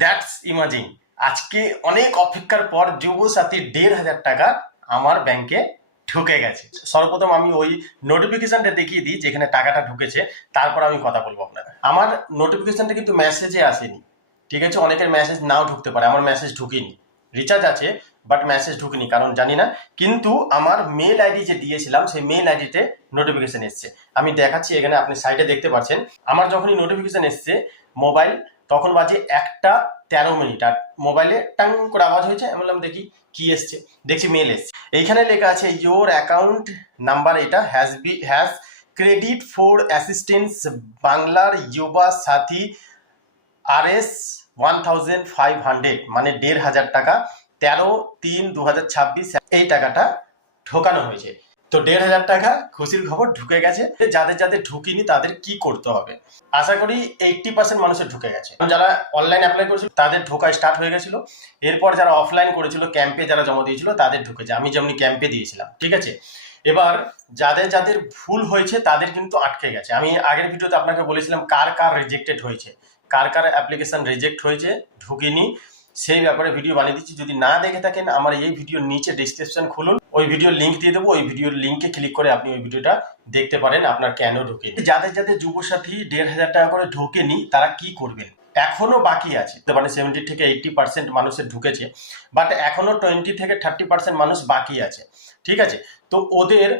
That's imagine আজকে অনেক অপেক্ষার পর যুবসাথী ১,৫০০ টাকা আমার ব্যাংকে ঢুকে গেছে। সর্বপ্রথম আমি ওই নোটিফিকেশনটা দেখিয়ে দিই যেখানে টাকাটা ঢুকেছে, তারপর আমি কথা বলবো আপনার। আমার নোটিফিকেশনটা কিন্তু মেসেজে আসেনি, ঠিক আছে? অনেকের মেসেজ নাও ঢুকতে পারে, আমার মেসেজ ঢুকিনি। রিচার্জ আছে বাট মেসেজ ঢুকিনি, কারণ জানি না। কিন্তু আমার মেল আইডি যে দিয়েছিলাম সেই মেল আইডিতে নোটিফিকেশন এসছে। আমি দেখাচ্ছি, এখানে আপনি সাইডে দেখতে পাচ্ছেন। আমার যখনই নোটিফিকেশন এসছে মোবাইল, তখন বাজে ১টা ১৩ মিনিট, আর মোবাইলে টাং করে আওয়াজ হয়েছে। আমি বললাম দেখি কি এসছে, দেখছি মেল এসছে। এইখানে লেখা আছে ইয়োর অ্যাকাউন্ট নাম্বার এটা হ্যাজ ক্রেডিট ফর অ্যাসিস্ট্যান্স বাংলার যুবা সাথী RS 1500, মানে ১,৫০০ টাকা ১৩/৩/২০২৬ এই টাকাটা ঢোকানো হয়েছে। তো ১,৫০০ টাকা খুশির খবর ঢুকে গেছে। যাদের যাদের ঢুকিনি তাদের কি করতে হবে? আশা করি 80% মানুষের ঢুকে গেছে। যারা অনলাইন অ্যাপ্লাই করেছিল তাদের ঢোকা স্টার্ট হয়ে গেছিল। এরপর যারা অফলাইন করেছিল, ক্যাম্পে যারা জমা দিয়েছিল তাদের ঢুকেছে। আমি যেমনি ক্যাম্পে দিয়েছিলাম, ঠিক আছে? এবার যাদের যাদের ভুল হয়েছে তাদের কিন্তু আটকে গেছে। আমি আগের ভিডিওতে আপনাকে বলেছিলাম কার কার রিজেক্টেড হয়েছে, কার কার অ্যাপ্লিকেশন রিজেক্ট হয়েছে, ঢুকিনি, সেই ব্যাপারে ভিডিও বানিয়ে দিচ্ছি। যদি না দেখে থাকেন আমার এই ভিডিওর নিচে ডিসক্রিপশন খুলুন, ওই ভিডিওর লিঙ্ক দিয়ে দেবো। ওই ভিডিওর লিঙ্কে ক্লিক করে আপনি ওই ভিডিওটা দেখতে পারেন আপনার কেন ঢোকেনি। যাদের যাদের যুবসাথী ১,৫০০ টাকা করে ঢোকেনি তারা কি করবেন? এখনো বাকি আছে, মানে 70 থেকে 80% মানুষের ঢুকেছে, বাট এখনো 20 থেকে 30% মানুষ বাকি আছে, ঠিক আছে? তো ওদের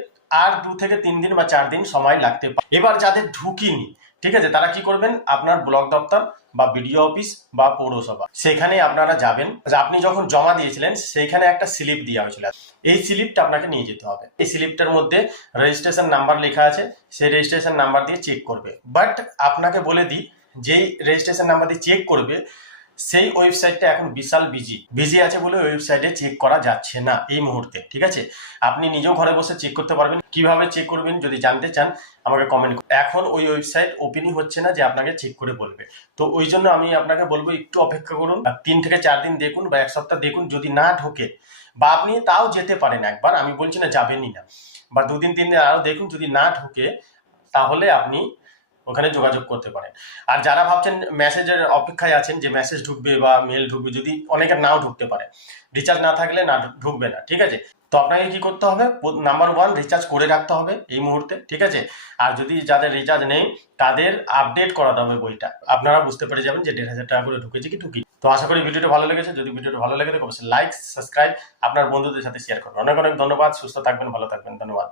আর 2 থেকে 3 দিন বা 4 দিন সময় লাগতে পারে। এবার যাদের ঢুকিনি, ঠিক আছে, তারা কি করবেন? আপনার ব্লক দপ্তর বা বিডিও অফিস বা পৌরসভা, সেখানে আপনারা যাবেন। আপনি যখন জমা দিয়েছিলেন সেইখানে একটা স্লিপ দেওয়া হয়েছিল, এই স্লিপটা আপনাকে নিয়ে যেতে হবে। এই স্লিপটার মধ্যে রেজিস্ট্রেশন নাম্বার লেখা আছে, সেই রেজিস্ট্রেশন নাম্বার দিয়ে চেক করবে। বাট আপনাকে বলে দিই, যেই রেজিস্ট্রেশন নাম্বার দিয়ে চেক করবে সেই ওয়েবসাইটটা এখন বিশাল বিজি আছে বলে ওয়েবসাইটে চেক করা যাচ্ছে না এই মুহূর্তে, ঠিক আছে? আপনি নিজেও ঘরে বসে চেক করতে পারবেন। কিভাবে চেক করবেন যদি জানতে চান আমাকে কমেন্ট করুন। এখন ওই ওয়েবসাইট ওপেনই হচ্ছে না যে আপনাকে চেক করে বলবে। তো ওই জন্য আমি আপনাকে বলবো একটু অপেক্ষা করুন, 3 থেকে 4 দিন দেখুন বা 1 সপ্তাহ দেখুন। যদি না ঢোকে বা আপনি তাও যেতে পারেন একবার, আমি বলছি না যাবেনই না, বা 2 দিন 3 দিন আরও দেখুন। যদি না ঢোকে তাহলে আপনি ওখানে যোগাযোগ করতে পারেন। আর যারা ভাবছেন মেসেজের অপেক্ষায় আছেন যে মেসেজ ঢুকবে বা মেল ঢুকবে, যদি অনেকের নাও ঢুকতে পারে, রিচার্জ না থাকলে না ঢুকবে না, ঠিক আছে? তো আপনাকে কি করতে হবে? নাম্বার 1 রিচার্জ করে রাখতে হবে এই মুহূর্তে, ঠিক আছে? আর যদি যাদের রিচার্জ নেই তাদের আপডেট করাতে হবে বইটা। আপনারা বুঝতে পেরে যাবেন যে ১,৫০০ টাকা করে ঢুকেছে কি ঢুকি। তো আশা করি ভিডিওটা ভালো লেগেছে। যদি ভিডিওটা ভালো লেগে থাকে অবশ্যই লাইক, সাবস্ক্রাইব, আপনার বন্ধুদের সাথে শেয়ার করবেন। অনেক অনেক ধন্যবাদ। সুস্থ থাকবেন, ভালো থাকবেন। ধন্যবাদ।